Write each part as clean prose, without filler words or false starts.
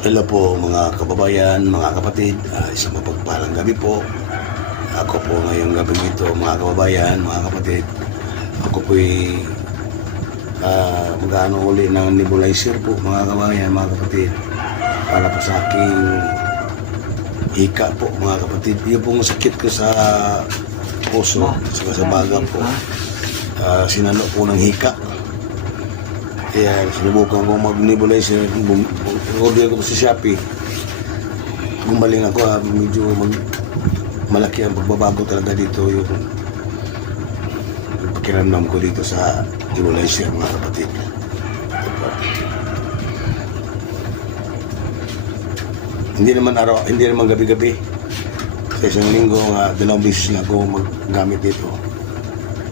Hello po mga kababayan, mga kapatid, isang mapagpalang gabi po. Ako po ngayong gabi ito mga kababayan, mga kapatid. Ako po'y mag-ano uli ng nebulizer po mga kababayan, mga kapatid. Para po sa aking hika po mga kapatid. Yung pong sakit ko sa puso, sa baga po. Sinalo po ng hika. Kaya sinubukan ko mag-nebulizer, order ko sa Shopee. Gumaling ako, medyo malaki ang pagbabago talaga dito yung pakiramdam ko dito sa nebulizer mga kapatid. Hindi naman gabi-gabi. Sa isang linggo, 2 beses na ako maggamit dito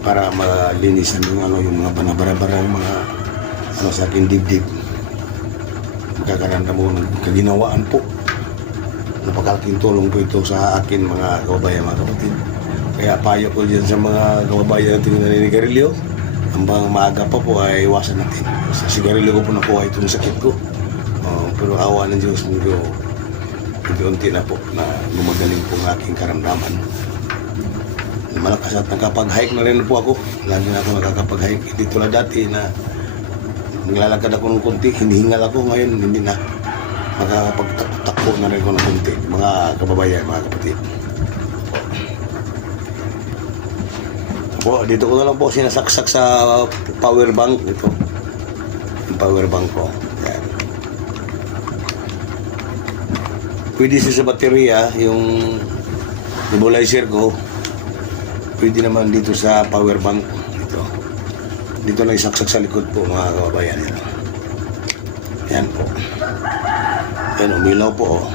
para malinisan yung mga banabara-bara, yung mga sa aking dibdib. Magkakaramdam mo ng kaginawaan po. Napakalaking tulong po ito sa akin mga kababayan, mga kapatid. Kaya payo ko dyan sa mga kababayan natin na naninigarilyo, hanggang maaga pa po ay iwasan natin. Sa sigarilyo ko po nakuha itong sakit ko. Pero awa ng Diyos, medyo unti na po na gumagaling po ang aking karamdaman. Malakas at nakapag-hike na rin po ako. Lagi na ako nakakapag-hike. Hindi tulad dati na naglalakad ako ng konti, hinihingal ako. Ngayon hindi na, makakapagtakbo na rin ako ng konti mga kababayan, mga kapatid. Po, dito ko na lang po sinasaksak sa power bank. Ito yung power bank ko. Yan. Pwede siya sa baterya, yung nebulizer ko. Pwede naman dito sa power bank. Dito na isaksak sa likod po mga kababayan. Yan po. Yan, umilaw po.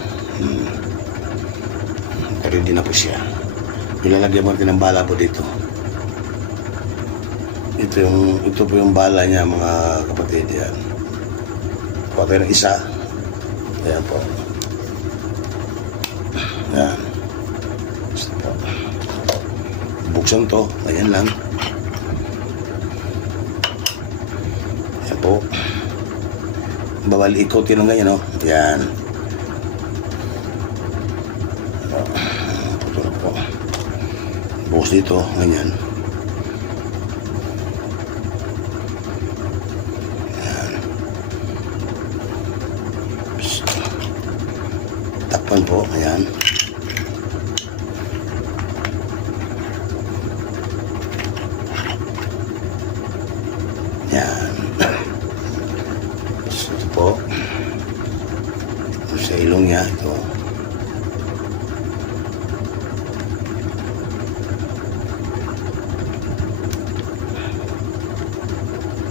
Ready na po siya. Ilalagyan mo natin ng bala po dito. Ito po yung bala niya mga kapatid. Yan. Kuha tayo ng isa. Ayan po. Yan. Buksan to. Ayan lang. Po. Bawal ikotin ng ganyan, no? Yan. Puto na po. Bukas dito, ganyan. Yan. Takpan po, ayan. Yan. Ito po. Sa ilong niya, ito.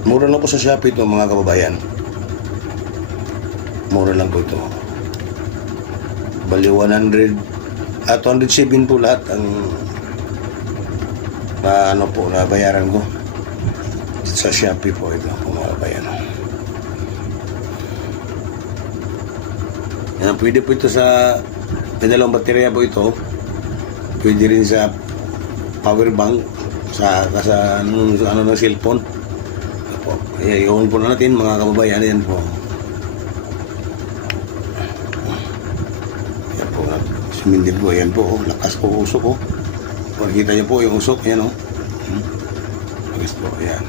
Mura lang po sa Shopee ito mga kababayan. Mura lang po ito. Bali 207 po lahat ang bayaran ko. Sa Shopee po ito, mga kabayan. Yan, pwede po ito sa dalawang baterya po ito. Pwede rin sa power bank sa ng cellphone. I-on po na natin mga kababayan. Yan po. Yan po. Sumindin po. Yan po. Lakas po usok po. Pagkita niyo po yung usok. Yan o. Lakas po. Yan.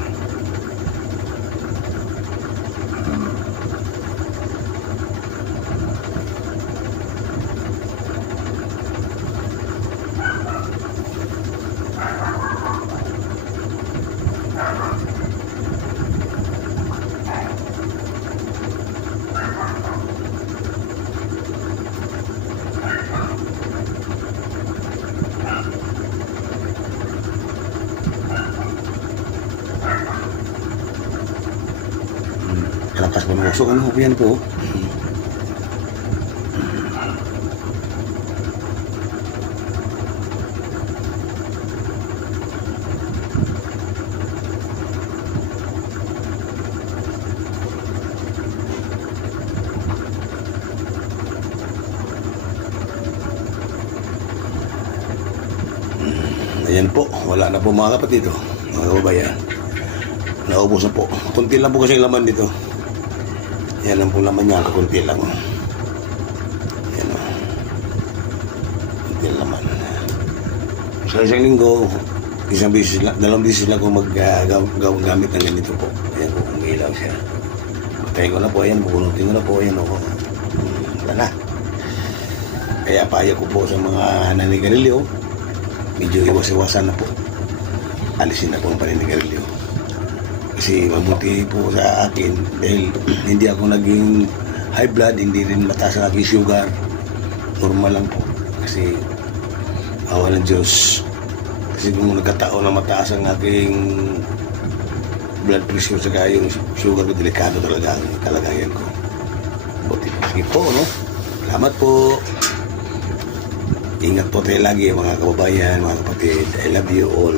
Lakas po ng usok. Ano po yan po? Ayan po, wala na po mga kapatid, mga kababayan. Naubos na po. Kunti lang po kasi laman dito. Yan ang po laman niya, kunti lang. Sa isang linggo, isang beses lang, dalawang beses lang ako gamit ng ganito po. Ayan po, umiilaw siya. Patayin ko na po, ayan, bukunutin ko na po, ayan o. Wala na. Kaya payo ko po sa mga naninigarilyo, medyo iwas-iwasan na po. Alisin na po ang paninigarilyo. Kasi mabuti po sa akin dahil hindi ako naging high blood, hindi rin mataas ang aking sugar. Normal lang po. Kasi awa ng Diyos. Kasi kung nagkataon na mataas ang aking blood pressure saka yung sugar ko, delikado talaga ang kalagayan ko. Buti po. Sige po, no? Salamat po. Ingat po tayo lagi mga kababayan, mga kapatid. I love you all.